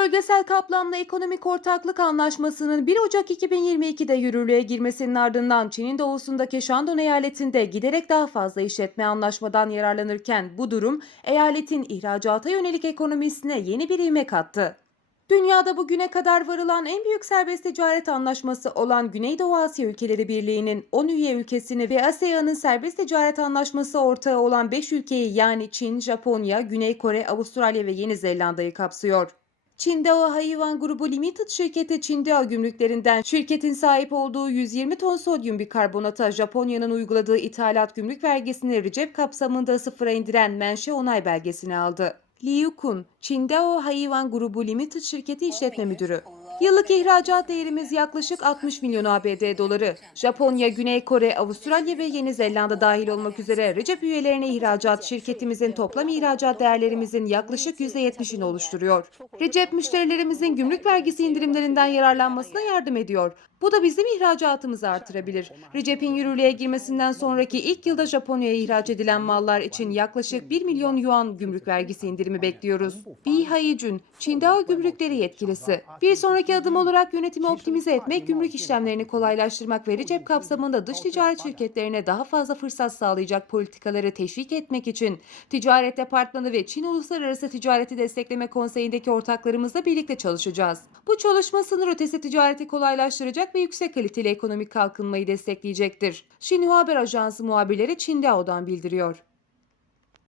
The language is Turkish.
Bölgesel kapsamlı ekonomik ortaklık anlaşmasının 1 Ocak 2022'de yürürlüğe girmesinin ardından Çin'in doğusundaki Shandong eyaletinde giderek daha fazla işletme anlaşmadan yararlanırken bu durum eyaletin ihracata yönelik ekonomisine yeni bir ivme kattı. Dünyada bugüne kadar varılan en büyük serbest ticaret anlaşması olan Güneydoğu Asya Ülkeleri Birliği'nin 10 üye ülkesini ve ASEAN'ın serbest ticaret anlaşması ortağı olan 5 ülkeyi yani Çin, Japonya, Güney Kore, Avustralya ve Yeni Zelanda'yı kapsıyor. Çindao Hayvan Grubu Limited şirketi Çindao gümrüklerinden şirketin sahip olduğu 120 ton sodyum bikarbonata Japonya'nın uyguladığı ithalat gümrük vergisini Recep kapsamında sıfıra indiren menşe onay belgesini aldı. Liu Kun, Çindao Hayvan Grubu Limited şirketi işletme müdürü. Yıllık ihracat değerimiz yaklaşık 60 milyon ABD doları. Japonya, Güney Kore, Avustralya ve Yeni Zelanda dahil olmak üzere Recep üyelerine ihracat şirketimizin toplam ihracat değerlerimizin yaklaşık %70'ini oluşturuyor. Recep müşterilerimizin gümrük vergisi indirimlerinden yararlanmasına yardım ediyor. Bu da bizim ihracatımızı artırabilir. Recep'in yürürlüğe girmesinden sonraki ilk yılda Japonya'ya ihraç edilen mallar için yaklaşık 1 milyon yuan gümrük vergisi indirimi bekliyoruz. Bi Haijun, Çindao gümrükleri yetkilisi. Bir sonraki adım olarak yönetimi optimize etmek, gümrük işlemlerini kolaylaştırmak ve Recep kapsamında dış ticaret şirketlerine daha fazla fırsat sağlayacak politikaları teşvik etmek için Ticaret Departmanı ve Çin Uluslararası Ticareti Destekleme Konseyi'ndeki ortaklarımızla birlikte çalışacağız. Bu çalışma sınır ötesi ticareti kolaylaştıracak ve yüksek kaliteli ekonomik kalkınmayı destekleyecektir. Xinhua Haber Ajansı muhabirleri Çindao'dan bildiriyor.